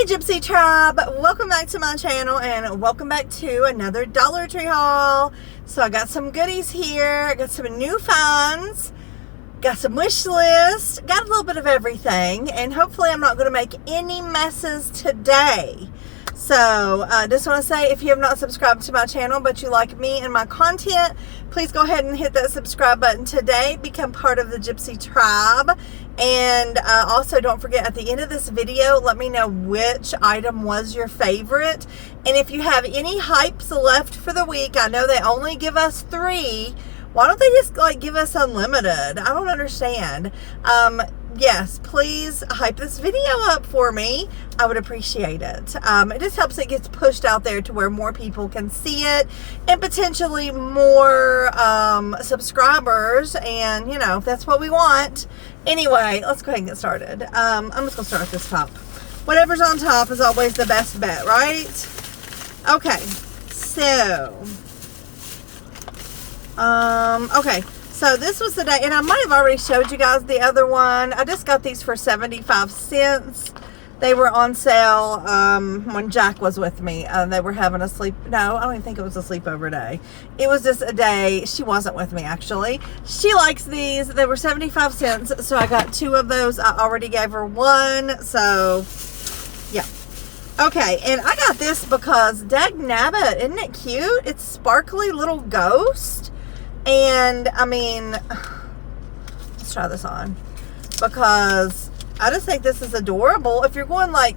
Hey Gypsy Tribe, welcome back to my channel and welcome back to another Dollar Tree haul. So I got some goodies here, I got some new finds, got some wish list, got a little bit of everything, and hopefully I'm not going to make any messes today. So I just want to say, if you have not subscribed to my channel but you like me and my content, please go ahead and hit that subscribe button today, become part of the Gypsy Tribe. And also don't forget, at the end of this video, let me know which item was your favorite. And if you have any hypes left for the week, I know they only give us 3. Why don't they just give us unlimited? I don't understand. Yes, please hype this video up for me. I would appreciate it. It just helps it gets pushed out there to where more people can see it and potentially more subscribers. And, you know, that's what we want. Anyway, let's go ahead and get started. I'm just going to start at this top. Whatever's on top is always the best bet, right? Okay, so... okay, so this was the day, and I might have already showed you guys the other one. I just got these for 75 cents. They were on sale when Jack was with me. They were having a no, I don't even think it was a sleepover day. It was just a day. She wasn't with me, actually. She likes these. They were 75 cents, so I got 2 of those. I already gave her 1, so yeah. Okay, and I got this because, dagnabbit, isn't it cute? It's sparkly little ghost. And, I mean, let's try this on. Because I just think this is adorable. If you're going, like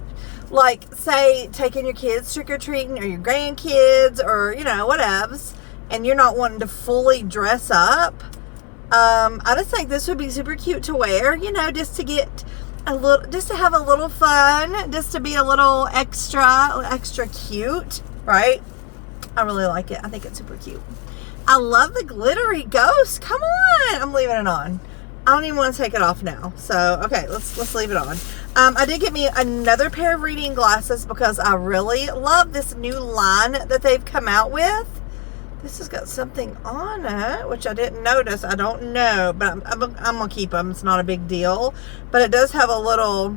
say, taking your kids trick-or-treating or your grandkids or, you know, whatevs, and you're not wanting to fully dress up, I just think this would be super cute to wear, you know, just to get a little, just to have a little fun, just to be a little extra cute, right? I really like it. I think it's super cute. I love the glittery ghost. Come on. I'm leaving it on. I don't even want to take it off now. So, okay, let's leave it on. I did get me another pair of reading glasses because I really love this new line that they've come out with. This has got something on it, which I didn't notice. I don't know, but I'm going to keep them. It's not a big deal. But it does have a little...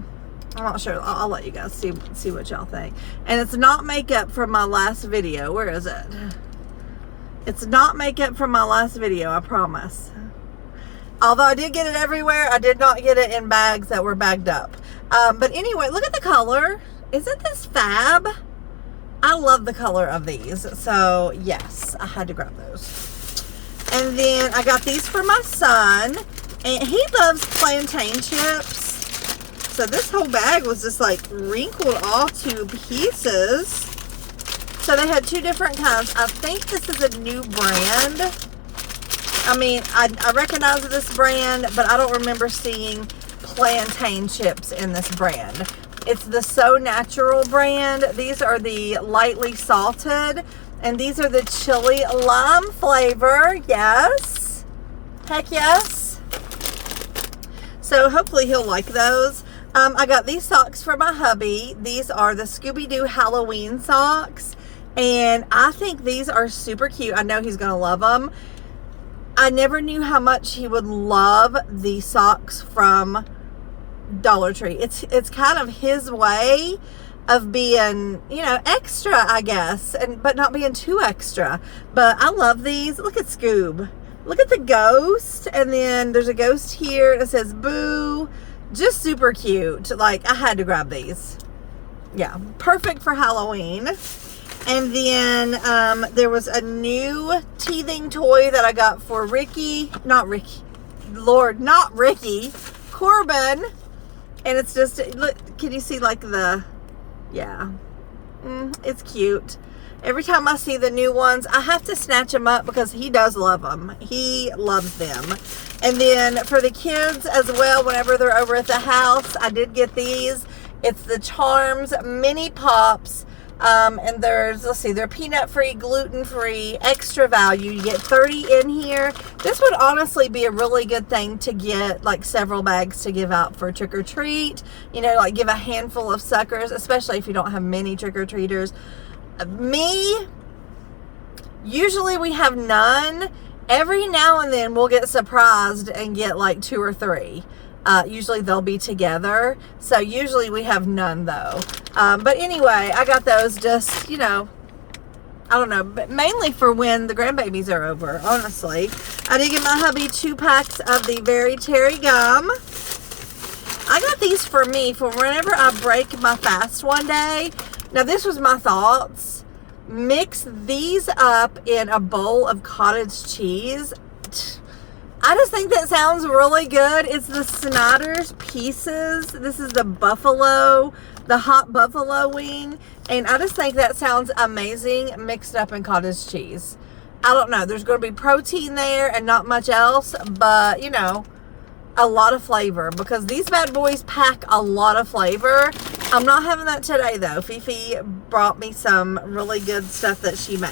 I'm not sure. I'll let you guys see what y'all think. And it's not makeup from my last video. Where is it? It's not makeup from my last video, I promise. Although I did get it everywhere, I did not get it in bags that were bagged up. But anyway, look at the color. Isn't this fab? I love the color of these. So, yes, I had to grab those. And then I got these for my son. And he loves plantain chips. So this whole bag was just like wrinkled off to pieces. So they had 2 different kinds. I think this is a new brand. I mean, I recognize this brand, but I don't remember seeing plantain chips in this brand. It's the So Natural brand. These are the lightly salted, and these are the chili lime flavor. Yes. Heck yes. So hopefully he'll like those. I got these socks for my hubby. These are the Scooby-Doo Halloween socks. And I think these are super cute. I know he's going to love them. I never knew how much he would love the socks from Dollar Tree. It's kind of his way of being, you know, extra, I guess, but not being too extra. But I love these. Look at Scoob. Look at the ghost. And then there's a ghost here that says boo. Just super cute. Like, I had to grab these. Yeah, perfect for Halloween. And then there was a new teething toy that I got for Ricky. Not Ricky. Lord, not Ricky. Corbin. And it's just, look, can you see like the, yeah. It's cute. Every time I see the new ones, I have to snatch them up because he does love them. He loves them. And then for the kids as well, whenever they're over at the house, I did get these. It's the Charms Mini Pops. And there's, let's see, they're peanut-free, gluten-free, extra value. You get 30 in here. This would honestly be a really good thing to get, like, several bags to give out for trick-or-treat. You know, like, give a handful of suckers, especially if you don't have many trick-or-treaters. Me, usually we have none. Every now and then we'll get surprised and get, like, 2 or 3. Usually they'll be together. So usually we have none though. But anyway, I got those just, you know, I don't know, but mainly for when the grandbabies are over, honestly. I did get my hubby 2 packs of the Very Cherry Gum. I got these for me for whenever I break my fast one day. Now, this was my thoughts. Mix these up in a bowl of cottage cheese. I just think that sounds really good. It's the Snyder's Pieces. This is the buffalo, the hot buffalo wing. And I just think that sounds amazing mixed up in cottage cheese. I don't know. There's going to be protein there and not much else. But, you know, a lot of flavor. Because these bad boys pack a lot of flavor. I'm not having that today, though. Fifi brought me some really good stuff that she made.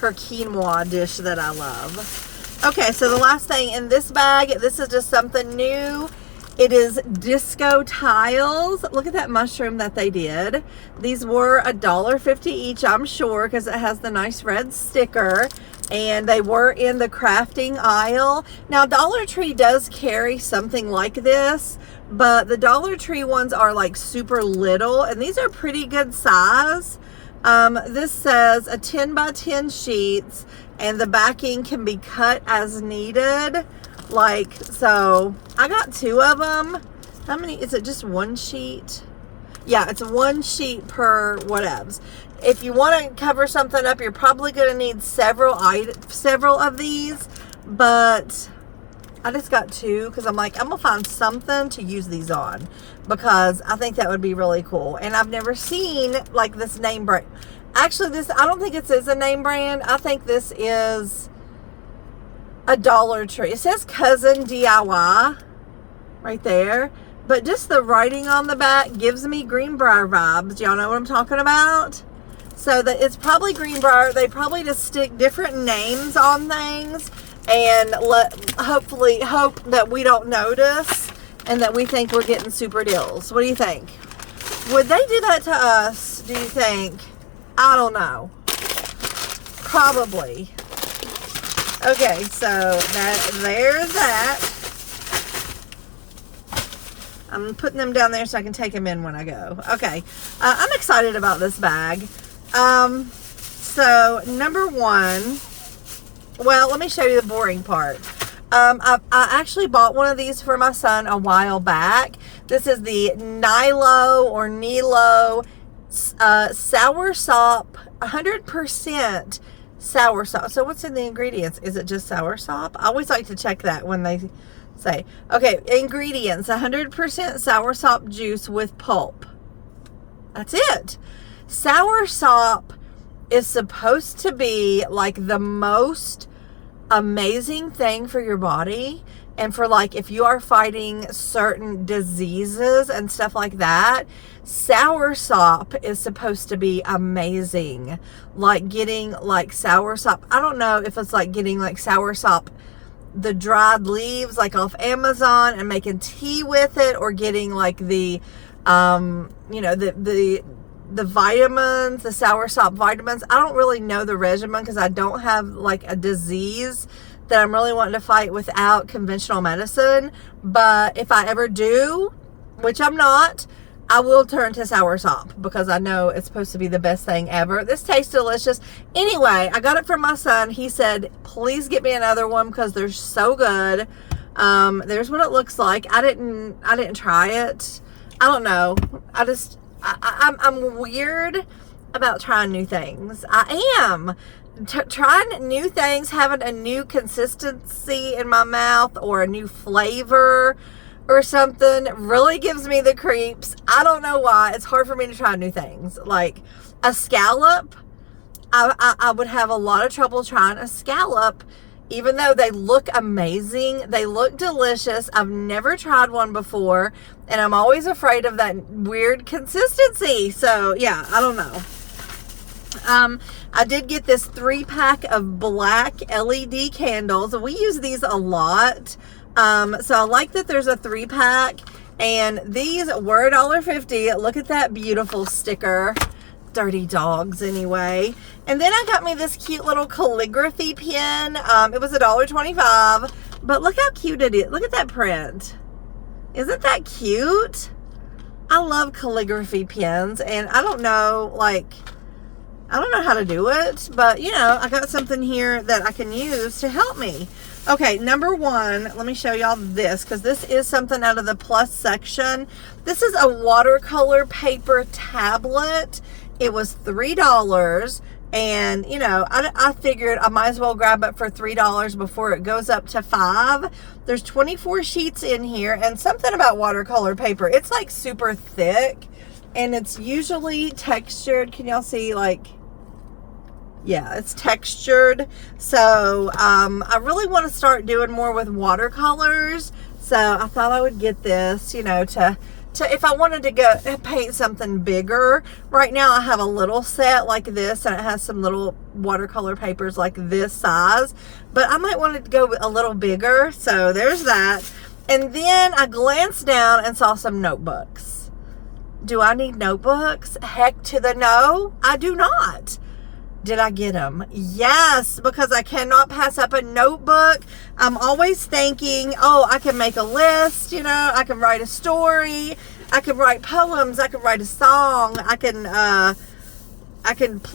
Her quinoa dish that I love. Okay, so the last thing in this bag, this is just something new. It is disco tiles. Look at that mushroom that they did. These were $1.50 each, I'm sure, because it has the nice red sticker. And they were in the crafting aisle. Now, Dollar Tree does carry something like this, but the Dollar Tree ones are like super little, and these are pretty good size. This says a 10 by 10 sheets, and the backing can be cut as needed. Like, so I got 2 of them. How many? Is it just 1 sheet? Yeah, it's 1 sheet per whatevs. If you want to cover something up, you're probably going to need several of these. But I just got 2 because I'm like, I'm going to find something to use these on. Because I think that would be really cool. And I've never seen like this name brand. Actually, this, I don't think it says a name brand. I think this is a Dollar Tree. It says Cousin DIY right there. But just the writing on the back gives me Greenbrier vibes. Y'all know what I'm talking about? So that it's probably Greenbrier. They probably just stick different names on things and hopefully hope that we don't notice and that we think we're getting super deals. What do you think? Would they do that to us, do you think? I don't know. Probably. Okay, so there's that. I'm putting them down there so I can take them in when I go. Okay, I'm excited about this bag. So number 1, well, let me show you the boring part. I actually bought one of these for my son a while back. This is the Nilo or Nilo sour sop, 100% sour sop. So what's in the ingredients? Is it just sour sop? I always like to check that when they say. Okay, ingredients: 100% sour sop juice with pulp. That's it. Sour sop is supposed to be like the most amazing thing for your body, and for like if you are fighting certain diseases and stuff like that. Sour sop is supposed to be amazing. Like getting like sour sop, I don't know if it's like getting like sour sop, the dried leaves like off Amazon and making tea with it, or getting like the you know, the vitamins, the sour sop vitamins. I don't really know the regimen because I don't have like a disease that I'm really wanting to fight without conventional medicine. But if I ever do, which I'm not, I will turn to sour sop because I know it's supposed to be the best thing ever. This tastes delicious. Anyway, I got it from my son. He said, please get me another one because they're so good. There's what it looks like. I didn't try it. I don't know. I'm weird about trying new things. I am. Trying new things, having a new consistency in my mouth or a new flavor or something really gives me the creeps. I don't know why. It's hard for me to try new things. Like a scallop, I would have a lot of trouble trying a scallop, even though they look amazing. They look delicious. I've never tried one before, and I'm always afraid of that weird consistency. So yeah, I don't know. I did get this 3-pack of black LED candles. We use these a lot. So I like that there's a 3-pack, and these were $1.50. Look at that beautiful sticker. Dirty dogs anyway. And then I got me this cute little calligraphy pen. It was $1.25. But look how cute it is. Look at that print. Isn't that cute? I love calligraphy pens, and I don't know, like, I don't know how to do it, but, you know, I got something here that I can use to help me. Okay, number one, let me show y'all this, because this is something out of the plus section. This is a watercolor paper tablet. It was $3, and, you know, I figured I might as well grab it for $3 before it goes up to $5. There's 24 sheets in here, and something about watercolor paper, it's like super thick, and it's usually textured. Can y'all see, like, yeah, it's textured. So I really want to start doing more with watercolors, so I thought I would get this, you know, to if I wanted to go paint something bigger. Right now I have a little set like this, and it has some little watercolor papers like this size, but I might want to go a little bigger. So there's that. And then I glanced down and saw some notebooks. Do I need notebooks? Heck to the no, I do not. Did I get them? Yes, because I cannot pass up a notebook. I'm always thinking, oh, I can make a list, you know, I can write a story, I can write poems, I can write a song, I can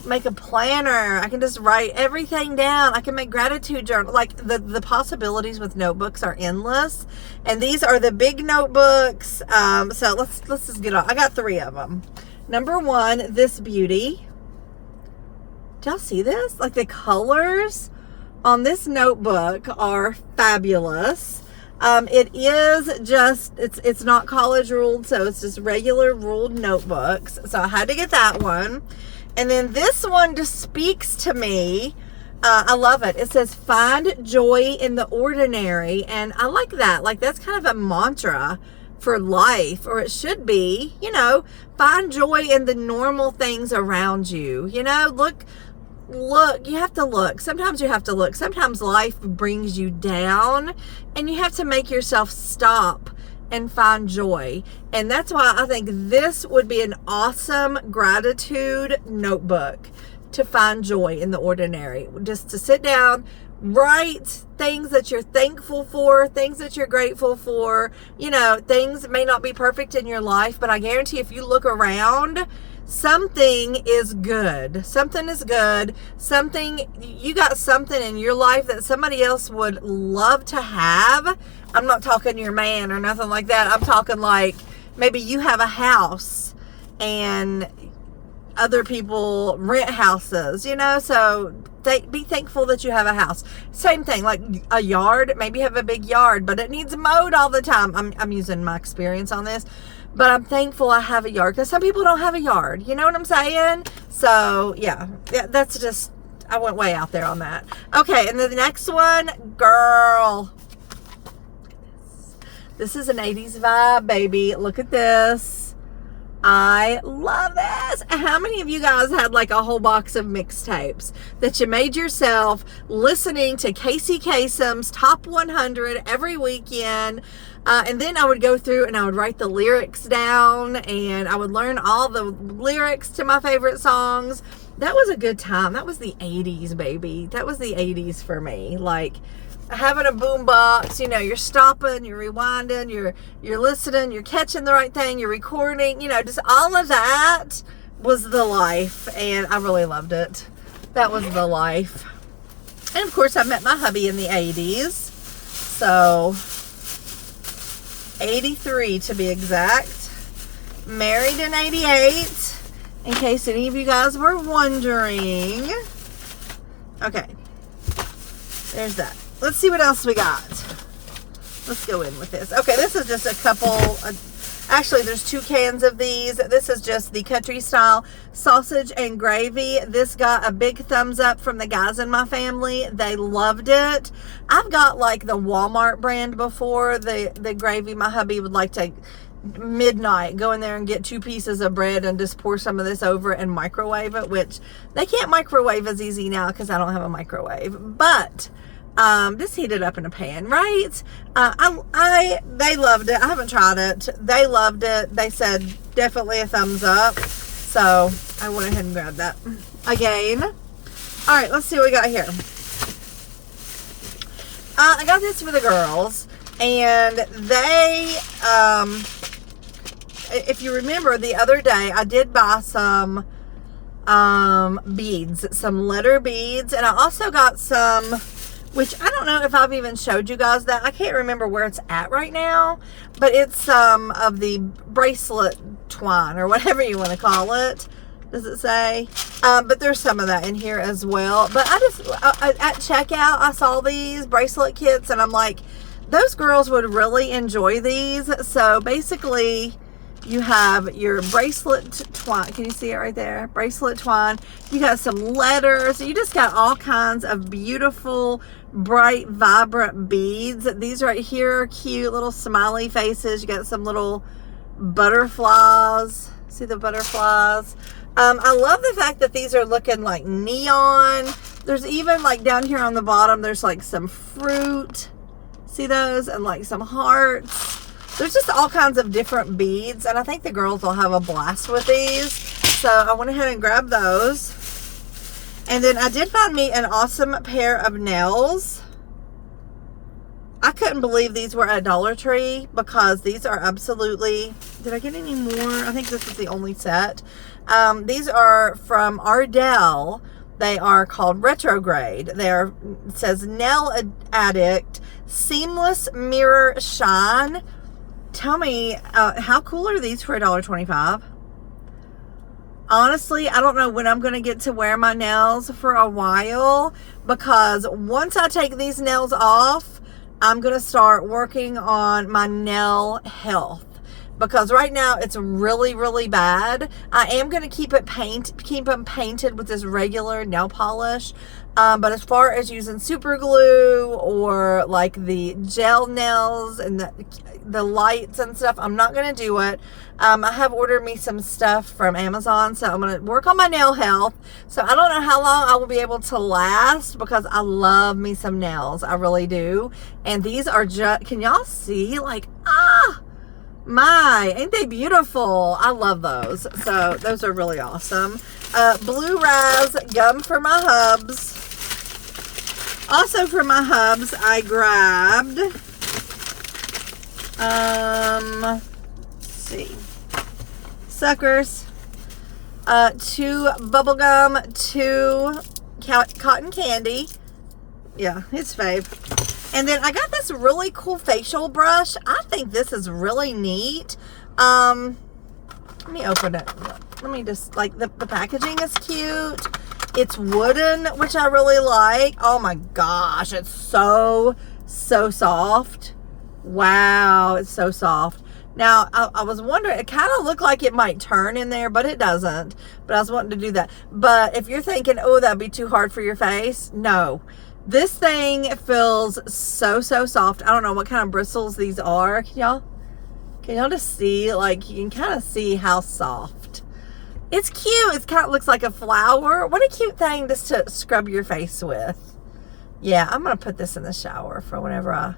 make a planner, I can just write everything down, I can make gratitude journal. Like, the possibilities with notebooks are endless, and these are the big notebooks. So let's just get on. I got 3 of them. Number one, this beauty. Y'all see this? Like, the colors on this notebook are fabulous. It is just, it's not college ruled, so it's just regular ruled notebooks. So I had to get that one. And then this one just speaks to me. I love it. It says, find joy in the ordinary. And I like that. Like, that's kind of a mantra for life, or it should be, you know, find joy in the normal things around you. You know, look, you have to look. Sometimes you have to look. Sometimes life brings you down, and you have to make yourself stop and find joy. And that's why I think this would be an awesome gratitude notebook, to find joy in the ordinary. Just to sit down, write things that you're thankful for, things that you're grateful for. You know, things may not be perfect in your life, but I guarantee if you look around, something is good. Something is good. You got something in your life that somebody else would love to have. I'm not talking your man or nothing like that. I'm talking like, maybe you have a house and other people rent houses, you know, so be thankful that you have a house. Same thing, like a yard. Maybe you have a big yard, but it needs mowed all the time. I'm using my experience on this. But I'm thankful I have a yard, because some people don't have a yard. You know what I'm saying? So, yeah, that's just, I went way out there on that. Okay, and then the next one, girl. This is an 80s vibe, baby. Look at this. I love this. How many of you guys had like a whole box of mixtapes that you made yourself, listening to Casey Kasem's Top 100 every weekend? And then I would go through and I would write the lyrics down, and I would learn all the lyrics to my favorite songs. That was a good time. That was the 80s, baby. That was the 80s for me. Like, having a boom box, you know, you're stopping, you're rewinding, you're listening, you're catching the right thing, you're recording, you know, just all of that was the life, and I really loved it. That was the life. And of course I met my hubby in the 80s, so 83 to be exact. Married in 88, in case any of you guys were wondering. Okay, there's that. Let's see what else we got. Let's go in with this. Okay, this is just a couple, actually there's 2 cans of these. This is just the country style sausage and gravy. This got a big thumbs up from the guys in my family. They loved it. I've got like the Walmart brand before, the gravy. My hubby would like to midnight go in there and get 2 pieces of bread and just pour some of this over and microwave it, which they can't microwave as easy now because I don't have a microwave, but just heat it up in a pan, right? They loved it. I haven't tried it. They loved it. They said definitely a thumbs up. So I went ahead and grabbed that again. All right, let's see what we got here. I got this for the girls, and they, if you remember the other day, I did buy some beads, some letter beads, and I also got some, which I don't know if I've even showed you guys that. I can't remember where it's at right now, but it's some of the bracelet twine, or whatever you want to call it. Does it say? But there's some of that in here as well. But at checkout, I saw these bracelet kits, and I'm like, those girls would really enjoy these. So basically, you have your bracelet twine. Can you see it right there? Bracelet twine. You got some letters. You just got all kinds of beautiful, bright, vibrant beads. These right here are cute little smiley faces. You got some little butterflies. See the butterflies? I love the fact that these are looking like neon. There's even like down here on the bottom, there's like some fruit. See those? And like some hearts. There's just all kinds of different beads, and I think the girls will have a blast with these. So I went ahead and grabbed those. And then I did find me an awesome pair of nails. I couldn't believe these were at Dollar Tree, because these are absolutely... Did I get any more? I think this is the only set. These are from Ardell. They are called Retrograde. It says Nail Addict Seamless Mirror Shine. Tell me, how cool are these for $1.25? Honestly, I don't know when I'm going to get to wear my nails for a while, because once I take these nails off, I'm going to start working on my nail health. Because right now it's really, really bad. I am going to keep them painted with this regular nail polish. But as far as using super glue or like the gel nails and the lights and stuff, I'm not going to do it. I have ordered me some stuff from Amazon, so I'm going to work on my nail health. So I don't know how long I will be able to last, because I love me some nails. I really do. And these are just, can y'all see? Like, ain't they beautiful? I love those. So those are really awesome. Blue Raz gum for my hubs. Also for my hubs, I grabbed, let's see, suckers, 2 bubble gum, 2 cotton candy. Yeah, it's fave. And then I got this really cool facial brush. I think this is really neat. Let me open it. Let me just, like, the packaging is cute. It's wooden, which I really like. Oh my gosh, it's so soft. Wow, it's so soft. Now, I was wondering, it kind of looked like it might turn in there, but it doesn't. But I was wanting to do that. But if you're thinking, oh, that'd be too hard for your face, no. This thing feels so soft. I don't know what kind of bristles these are. Can y'all just see? Like, you can kind of see how soft. It's cute. It kind of looks like a flower. What a cute thing just to scrub your face with. Yeah, I'm going to put this in the shower for whenever I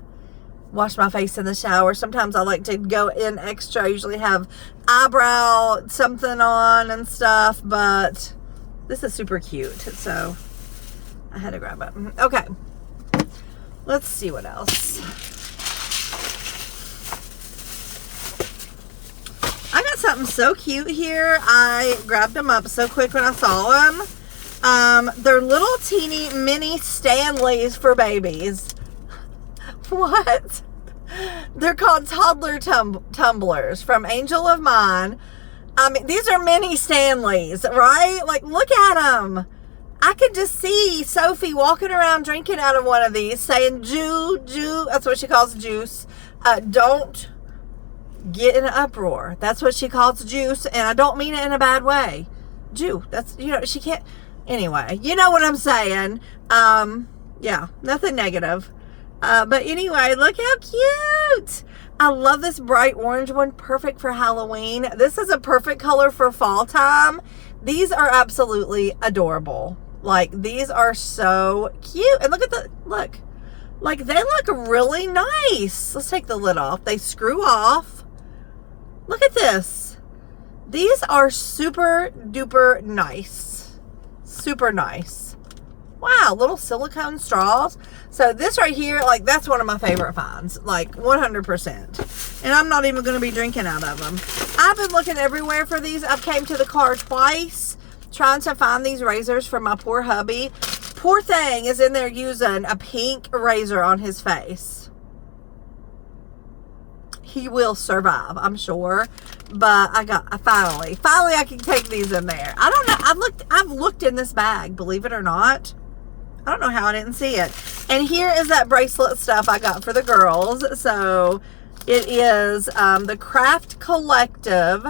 wash my face in the shower. Sometimes I like to go in extra. I usually have eyebrow something on and stuff, but this is super cute. So I had to grab it. Okay. Let's see what else. I got something so cute here. I grabbed them up so quick when I saw them. They're little teeny mini Stanleys for babies. What? They're called toddler tumblers from Angel of Mine. I mean, these are mini Stanleys, right? Like, look at them. I could just see Sophie walking around drinking out of one of these, saying, "Ju." That's what she calls juice. Don't get in an uproar. That's what she calls juice, and I don't mean it in a bad way. Ju. That's, she can't. Anyway, you know what I'm saying. Yeah, nothing negative. But anyway, look how cute. I love this bright orange one. Perfect for Halloween. This is a perfect color for fall time. These are absolutely adorable. Like, these are so cute. And look. Like, they look really nice. Let's take the lid off. They screw off. Look at this. These are super duper nice. Super nice. Wow, little silicone straws. So this right here, like, that's one of my favorite finds, like 100%. And I'm not even going to be drinking out of them. I've been looking everywhere for these. I've came to the car twice trying to find these razors for my poor hubby. Poor thing is in there using a pink razor on his face. He will survive, I'm sure. But finally I can take these in there. I don't know. I've looked in this bag, believe it or not. I don't know how I didn't see it. And here is that bracelet stuff I got for the girls. So it is the Craft Collective.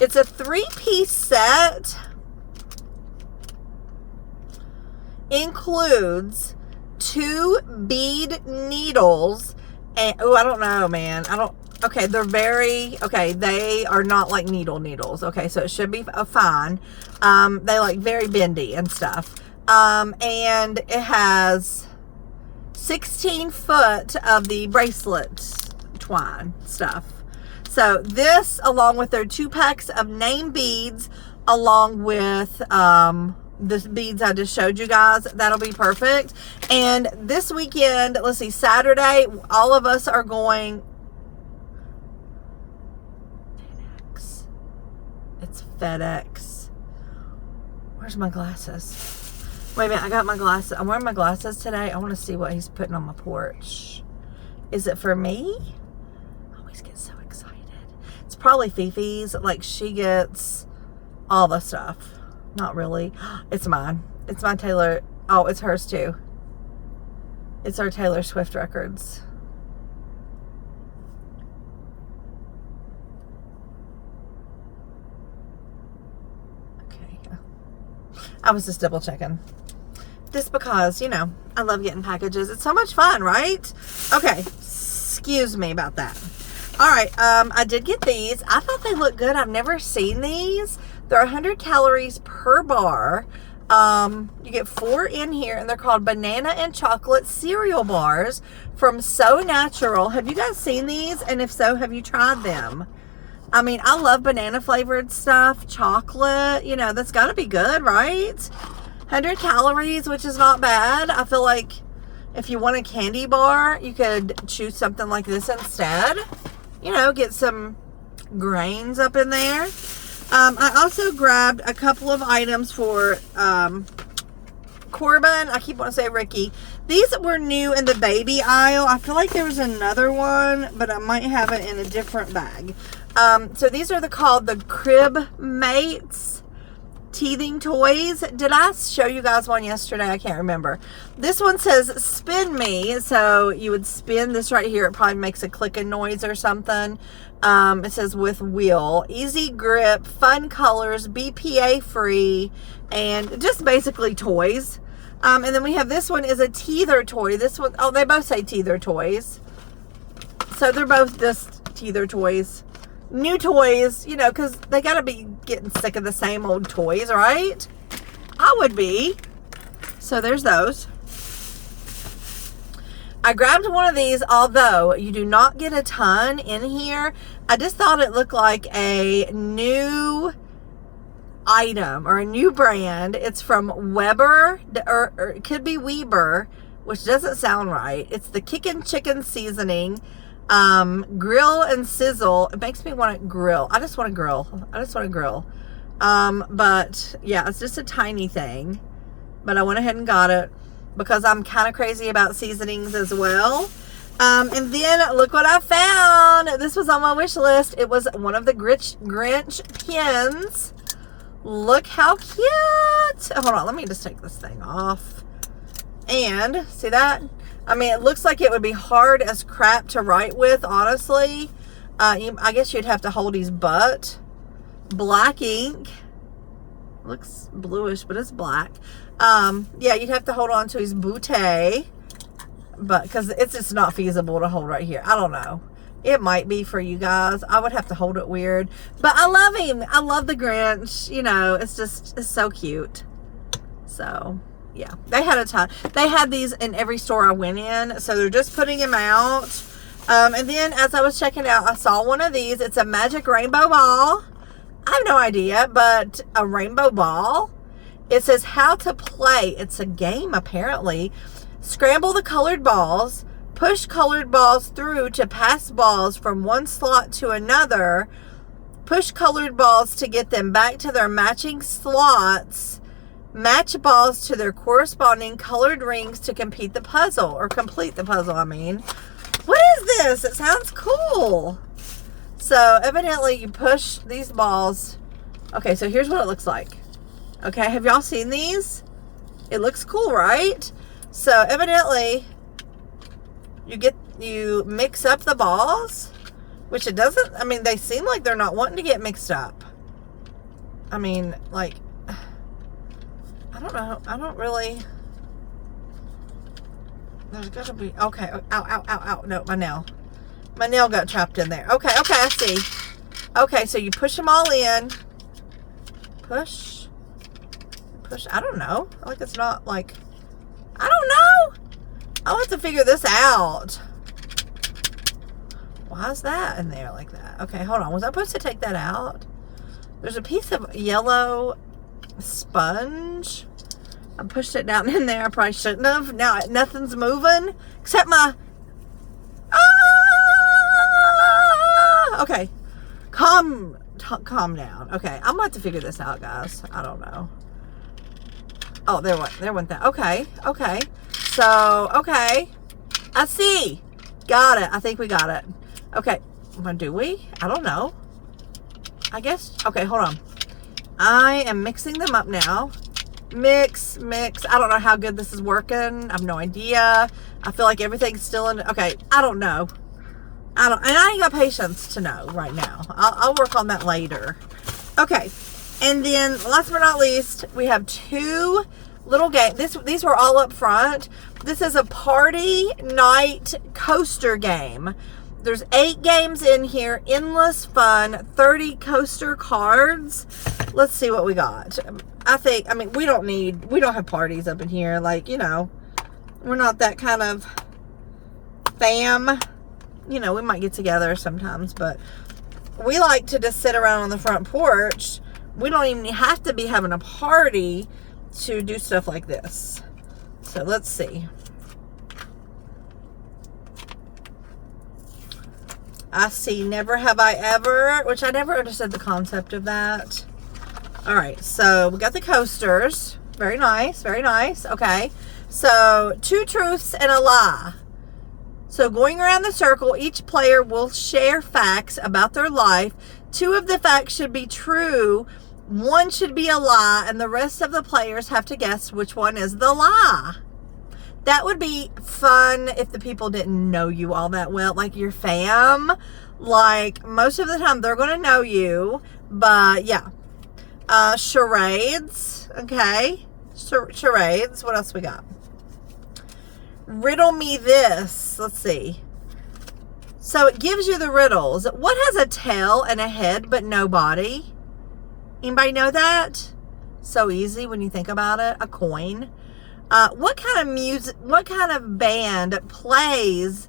It's a 3-piece set. Includes 2 bead needles. And oh, I don't know, man. Okay, they are not like needles. Okay, so it should be fine. They like very bendy and stuff. And it has 16 foot of the bracelet twine stuff. So this, along with their 2 packs of name beads, along with the beads I just showed you guys, that'll be perfect. And this weekend, let's see, Saturday, all of us are going. It's FedEx. Where's my glasses? Wait a minute, I got my glasses. I'm wearing my glasses today. I want to see what he's putting on my porch. Is it for me? I always get so excited. It's probably Fifi's. Like, she gets all the stuff. Not really. It's mine. It's my Taylor. Oh, it's hers too. It's our Taylor Swift records. Okay. I was just double checking. Just because, you know, I love getting packages. It's so much fun, right? Okay. Excuse me about that. All right. I did get these. I thought they looked good. I've never seen these. They're 100 calories per bar. You get 4 in here, and they're called banana and chocolate cereal bars from So Natural. Have you guys seen these? And if so, have you tried them? I mean, I love banana flavored stuff, chocolate, you know, that's got to be good, right? 100 calories, which is not bad. I feel like if you want a candy bar, you could choose something like this instead. You know, get some grains up in there. I also grabbed a couple of items for Corbin. I keep wanting to say Ricky. These were new in the baby aisle. I feel like there was another one, but I might have it in a different bag. So these are called the Crib Mates teething toys. Did I show you guys one yesterday? I can't remember. This one says spin me. So you would spin this right here. It probably makes a clicking noise or something. It says with wheel, easy grip, fun colors, BPA free, and just basically toys. And then we have this one is a teether toy. This one, oh, they both say teether toys. So they're both just teether toys. New toys, you know, because they got to be getting sick of the same old toys, right? I would be. So there's those. I grabbed one of these, although you do not get a ton in here. I just thought it looked like a new item or a new brand. It's from Weber, or it could be Weber, which doesn't sound right. It's the Kickin' Chicken Seasoning, grill and sizzle. It makes me want to grill. I just want to grill. But yeah, it's just a tiny thing, but I went ahead and got it because I'm kind of crazy about seasonings as well. And then look what I found. This was on my wish list. It was one of the Grinch pins. Look how cute. Hold on, let me just take this thing off. And see that? I mean, it looks like it would be hard as crap to write with, honestly. I guess you'd have to hold his butt. Black ink. Looks bluish, but it's black. Yeah, you'd have to hold on to his bootay. But because it's just not feasible to hold right here. I don't know. It might be for you guys. I would have to hold it weird. But I love him. I love the Grinch. You know, it's so cute. So, yeah. They had a ton. They had these in every store I went in. So they're just putting them out. And then as I was checking out, I saw one of these. It's a magic rainbow ball. I have no idea, but a rainbow ball. It says how to play. It's a game, apparently. Scramble the colored balls. Push colored balls through to pass balls from one slot to another. Push colored balls to get them back to their matching slots. Match balls to their corresponding colored rings to complete the puzzle. I mean. What is this? It sounds cool. So, evidently, you push these balls. Okay, so here's what it looks like. Okay, have y'all seen these? It looks cool, right? So, evidently, you mix up the balls, which it doesn't, I mean, they seem like they're not wanting to get mixed up. I mean, like, I don't know. I don't really, there's got to be, okay. Ow. No, my nail. My nail got trapped in there. Okay, I see. Okay, so you push them all in. Push. I don't know. Like, it's not like, I don't know. I'll have to figure this out. Why is that in there like that? Okay, hold on. Was I supposed to take that out? There's a piece of yellow sponge. I pushed it down in there. I probably shouldn't have. Now nothing's moving except my... Okay. Calm down. Okay, I'm about to figure this out, guys. I don't know. Oh, there went that. Okay. So, okay. I see. Got it. I think we got it. Okay. Do we? I don't know. I guess. Okay, hold on. I am mixing them up now. Mix. I don't know how good this is working. I have no idea. I feel like everything's still in. Okay, I don't know. And I ain't got patience to know right now. I'll work on that later. Okay. And then, last but not least, we have two little games. These were all up front. This is a party night coaster game. There's 8 games in here. Endless fun. 30 coaster cards. Let's see what we got. I mean, we don't have parties up in here. Like, you know, we're not that kind of fam. You know, we might get together sometimes, but we like to just sit around on the front porch. We don't even have to be having a party to do stuff like this. So let's see. I see Never Have I Ever, which I never understood the concept of that. All right, so we got the coasters. Very nice, very nice. Okay, so 2 truths and a lie. So going around the circle, each player will share facts about their life. 2 of the facts should be true, 1 should be a lie, and the rest of the players have to guess which one is the lie. That would be fun if the people didn't know you all that well, like your fam. Like, most of the time they're going to know you, but yeah. Charades, okay. Charades, what else we got? Riddle me this. Let's see. So it gives you the riddles. What has a tail and a head but no body? Anybody know that? So easy when you think about it. A coin. What kind of music, what kind of band plays,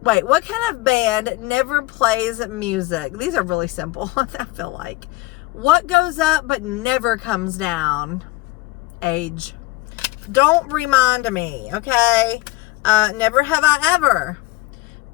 what kind of band never plays music? These are really simple, I feel like. What goes up but never comes down? Age. Don't remind me, okay? Never Have I Ever.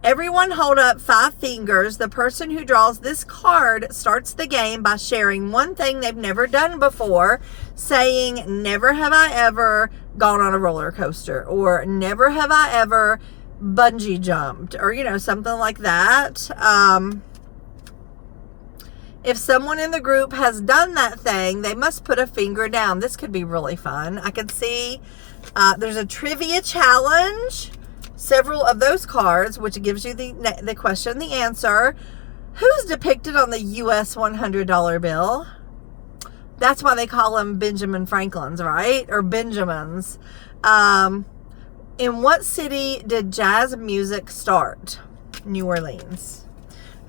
Everyone hold up 5 fingers. The person who draws this card starts the game by sharing one thing they've never done before, saying, never have I ever gone on a roller coaster, or never have I ever bungee jumped, or, you know, something like that. If someone in the group has done that thing, they must put a finger down. This could be really fun. I can see there's a trivia challenge. Several of those cards, which gives you the question, the answer. Who's depicted on the U.S. $100 bill? That's why they call them Benjamin Franklin's, right? Or Benjamins. In what city did jazz music start? New Orleans.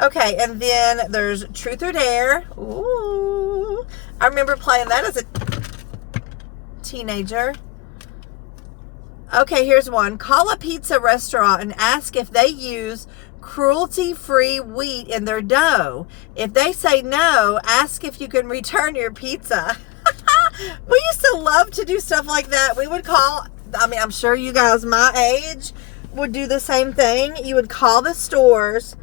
Okay, and then there's Truth or Dare. Ooh. I remember playing that as a teenager. Okay, here's one. Call a pizza restaurant and ask if they use cruelty-free wheat in their dough. If they say no, ask if you can return your pizza. We used to love to do stuff like that. We would call, I mean, I'm sure you guys my age would do the same thing. You would call the stores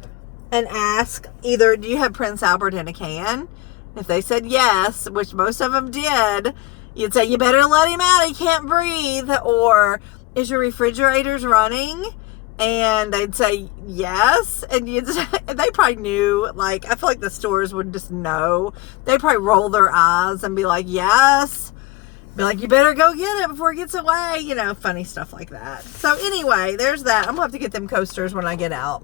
and ask either, do you have Prince Albert in a can? If they said yes, which most of them did, you'd say, you better let him out, he can't breathe. Or, is your refrigerator's running? And they'd say yes. And they probably knew, like, I feel like the stores would just know. They'd probably roll their eyes and be like, yes. Be like, you better go get it before it gets away. You know, funny stuff like that. So anyway, there's that. I'm going to have to get them coasters when I get out.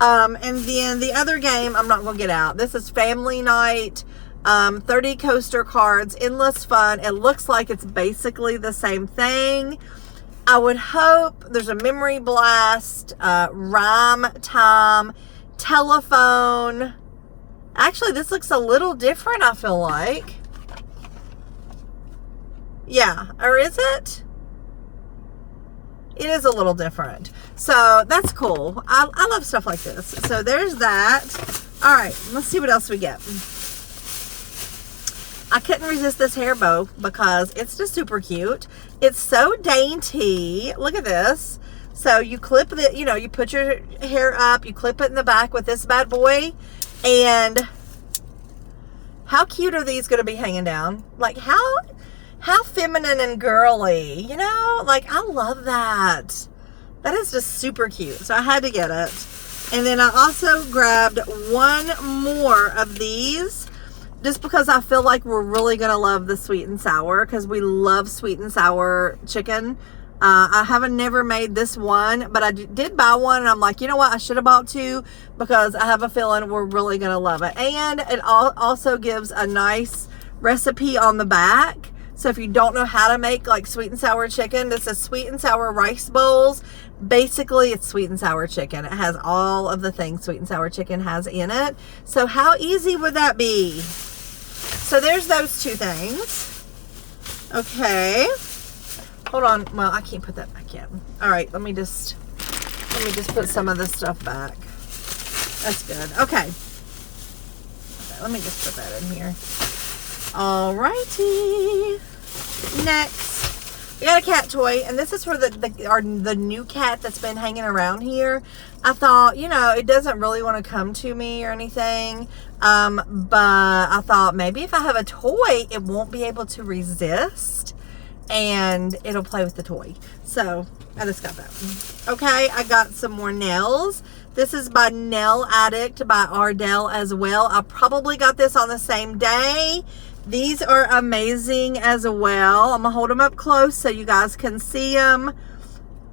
And then the other game, I'm not going to get out. This is Family Night. 30 coaster cards, endless fun. It looks like it's basically the same thing. I would hope there's a memory blast, rhyme time, telephone. Actually, this looks a little different, I feel like. Yeah, or is it? It is a little different. So that's cool. I love stuff like this. So there's that. All right, let's see what else we get. I couldn't resist this hair bow because it's just super cute. It's so dainty. Look at this. So you clip the, you know, you put your hair up, you clip it in the back with this bad boy. And how cute are these going to be hanging down? Like how feminine and girly, you know? Like, I love that. That is just super cute. So I had to get it. And then I also grabbed one more of these, just because I feel like we're really going to love the sweet and sour, because we love sweet and sour chicken. I haven't never made this one, but I did buy one, and I'm like, you know what? I should have bought two, because I have a feeling we're really going to love it. And it also gives a nice recipe on the back. So if you don't know how to make like sweet and sour chicken, this is sweet and sour rice bowls. Basically, it's sweet and sour chicken. It has all of the things sweet and sour chicken has in it. So how easy would that be? So there's those two things. Okay. Hold on. Well, I can't put that back yet. All right, let me just put some of this stuff back. That's good. Okay. Let me just put that in here. All righty. Next, we got a cat toy, and this is for the new cat that's been hanging around here. I thought, you know, it doesn't really want to come to me or anything, but I thought maybe if I have a toy, it won't be able to resist, and it'll play with the toy. So I just got that. Okay, I got some more nails. This is by Nail Addict by Ardell as well. I probably got this on the same day. These are amazing as well. I'm gonna hold them up close so you guys can see them.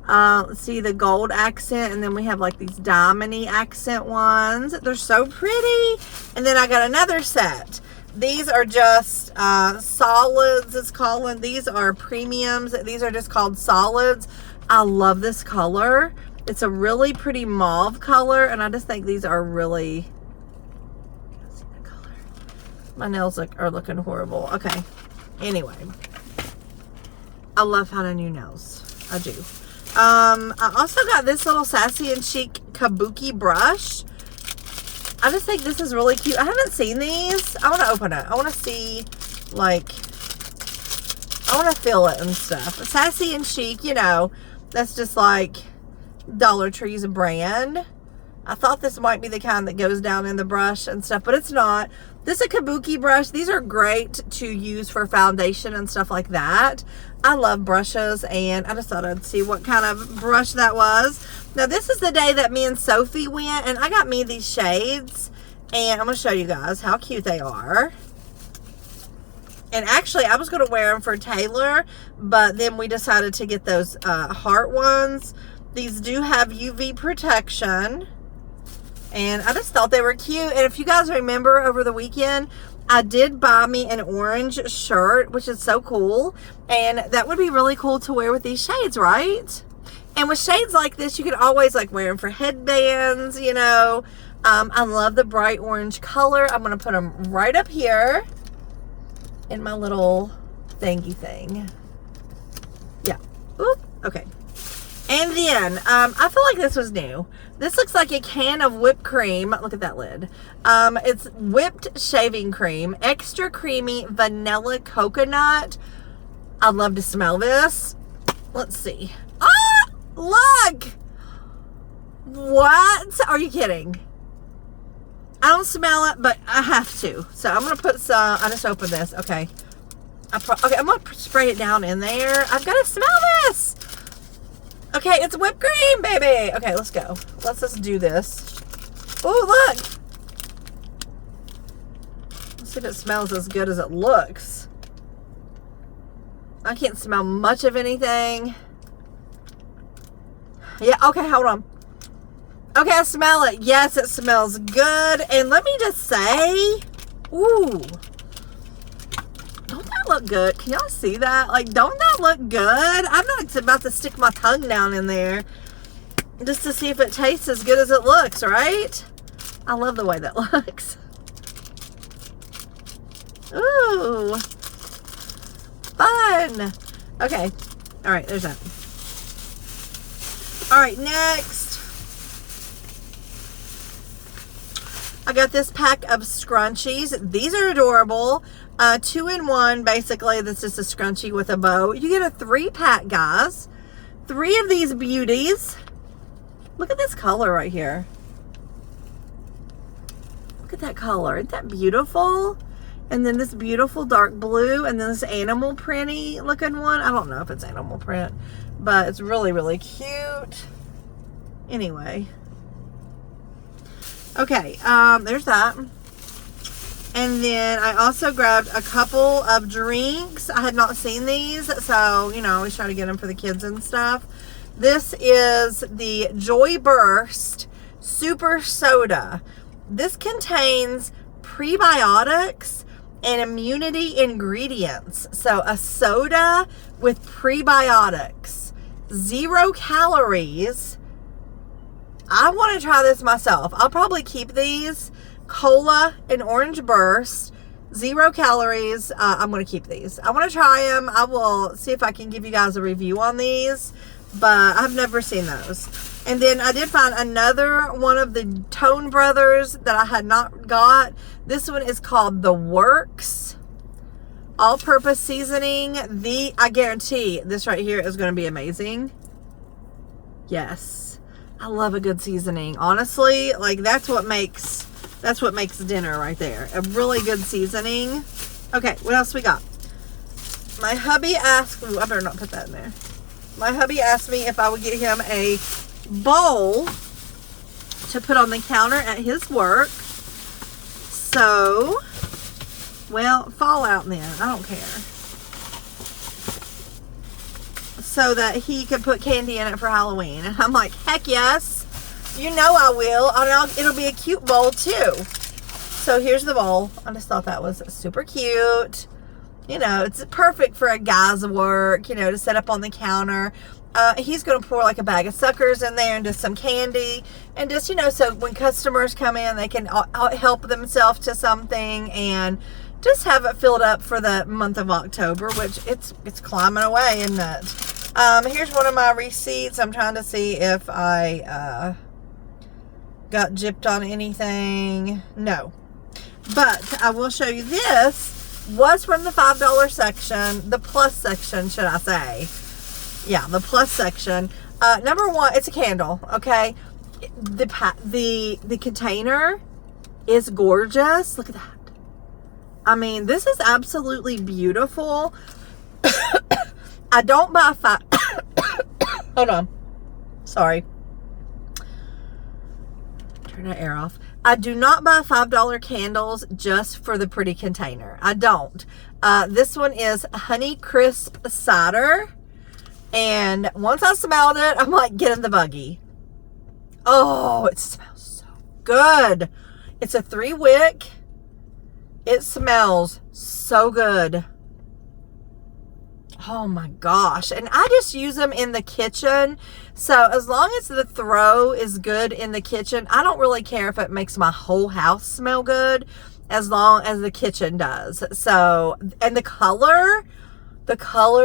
Let's see the gold accent, and then we have like these diamond-y accent ones. They're so pretty. And then I got another set. These are just solids, it's called. These are premiums. These are just called solids. I love this color. It's a really pretty mauve color, and I just think these are really... My nails are looking horrible. Okay. Anyway. I love having new nails. I do. I also got this little Sassy and Chic Kabuki brush. I just think this is really cute. I haven't seen these. I want to open it. I want to see, like, I want to feel it and stuff. Sassy and Chic, you know, that's just like Dollar Tree's brand. I thought this might be the kind that goes down in the brush and stuff, but it's not. This is a Kabuki brush. These are great to use for foundation and stuff like that. I love brushes, and I just thought I'd see what kind of brush that was. Now, this is the day that me and Sophie went, and I got me these shades, and I'm going to show you guys how cute they are. And actually, I was going to wear them for Taylor, but then we decided to get those heart ones. These do have UV protection. And I just thought they were cute. And if you guys remember over the weekend, I did buy me an orange shirt, which is so cool. And that would be really cool to wear with these shades, right? And with shades like this, you can always like wear them for headbands, you know. I love the bright orange color. I'm going to put them right up here in my little thingy thing. Yeah. Oop. Okay. And then, I feel like this was new. This looks like a can of whipped cream. Look at that lid. It's whipped shaving cream, extra creamy vanilla coconut. I'd love to smell this. Let's see. Ah, look. What? Are you kidding? I don't smell it, but I have to. So I'm going to put some, I just opened this. Okay. Okay, I'm going to spray it down in there. I've got to smell this. Okay, it's whipped cream, baby. Okay, let's go. Let's just do this. Oh, look. Let's see if it smells as good as it looks. I can't smell much of anything. Yeah, okay, hold on. Okay, I smell it. Yes, it smells good. And let me just say, ooh. Don't that look good? Can y'all see that? Like, don't that look good? I'm not about to stick my tongue down in there just to see if it tastes as good as it looks, right? I love the way that looks. Ooh. Fun. Okay. All right, there's that. All right, next. I got this pack of scrunchies. These are adorable. 2-in-1, basically. This is a scrunchie with a bow. You get a 3-pack, guys. 3 of these beauties. Look at this color right here. Look at that color. Isn't that beautiful? And then this beautiful dark blue, and then this animal printy looking one. I don't know if it's animal print, but it's really, really cute. Anyway. Okay, there's that. And then I also grabbed a couple of drinks. I had not seen these, so, you know, I always try to get them for the kids and stuff. This is the Joy Burst Super Soda. This contains prebiotics and immunity ingredients. So a soda with prebiotics, 0 calories. I want to try this myself. I'll probably keep these. Cola and Orange Burst, 0 calories. I'm going to keep these. I want to try them. I will see if I can give you guys a review on these, but I've never seen those. And then I did find another one of the Tone Brothers that I had not got. This one is called The Works All-Purpose Seasoning. I guarantee this right here is going to be amazing. Yes. I love a good seasoning. Honestly, like that's what makes dinner right there. A really good seasoning. Okay, what else we got? My hubby asked, ooh, I better not put that in there. My hubby asked me if I would get him a bowl to put on the counter at his work. So, well, fall out then. I don't care. So that he could put candy in it for Halloween. And I'm like, heck yes. You know I will. It'll be a cute bowl too. So here's the bowl. I just thought that was super cute. You know, it's perfect for a guy's work, you know, to set up on the counter. He's going to pour like a bag of suckers in there and just some candy. And just, you know, so when customers come in, they can help themselves to something and just have it filled up for the month of October, which it's climbing away, isn't it? Here's one of my receipts. I'm trying to see if I got gypped on anything. No. But I will show you this was from the $5 section, the plus section, should I say. Yeah, the plus section. Number one, it's a candle, okay? The container is gorgeous. Look at that. I mean, this is absolutely beautiful. I don't buy hold on. Sorry. Turn that air off. I do not buy $5 candles just for the pretty container. I don't. This one is Honey Crisp Cider. And once I smelled it, I'm like, get in the buggy. Oh, it smells so good. It's a 3-wick. It smells so good. Oh my gosh. And I just use them in the kitchen. So as long as the throw is good in the kitchen, I don't really care if it makes my whole house smell good, as long as the kitchen does. So, and the color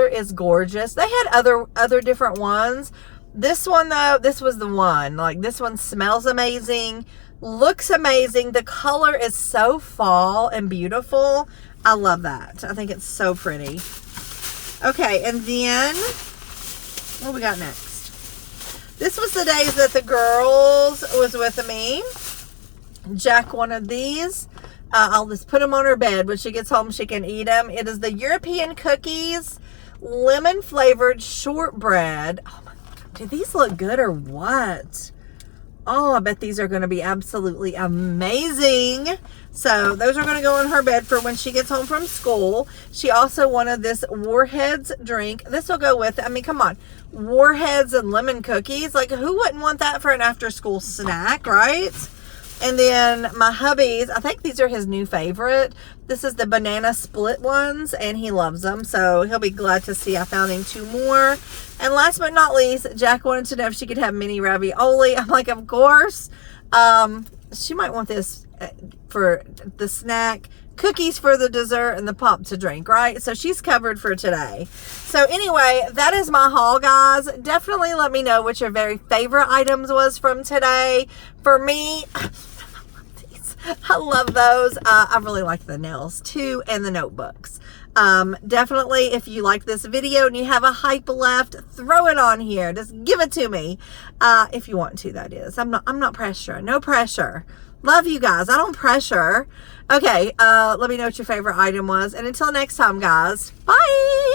is gorgeous. They had other different ones, This one though, this was the one. Like, this one smells amazing, looks amazing. The color is so fall and beautiful. I love that. I think it's so pretty. Okay, and then what we got next? This was the days that the girls was with me. Jack wanted these. I'll just put them on her bed. When she gets home, she can eat them. It is the European cookies, lemon flavored shortbread. Oh my God, do these look good or what? Oh, I bet these are going to be absolutely amazing. So those are going to go in her bed for when she gets home from school. She also wanted this Warheads drink. This will go with, I mean, come on. Warheads and lemon cookies. Like, who wouldn't want that for an after school snack, right? And then my hubby's, I think these are his new favorite. This is the banana split ones, and he loves them. So he'll be glad to see I found him 2 more. And last but not least, Jack wanted to know if she could have mini ravioli. I'm like, of course. She might want this for the snack, cookies for the dessert, and the pop to drink, right? So she's covered for today. So anyway, that is my haul, guys. Definitely let me know what your very favorite items was from today. For me, I love those. I really like the nails too, and the notebooks. Definitely, if you like this video and you have a hype left, throw it on here. Just give it to me. If you want to, that is. I'm not pressure. No pressure. Love you guys. I don't pressure. Okay, let me know what your favorite item was. And until next time, guys, bye.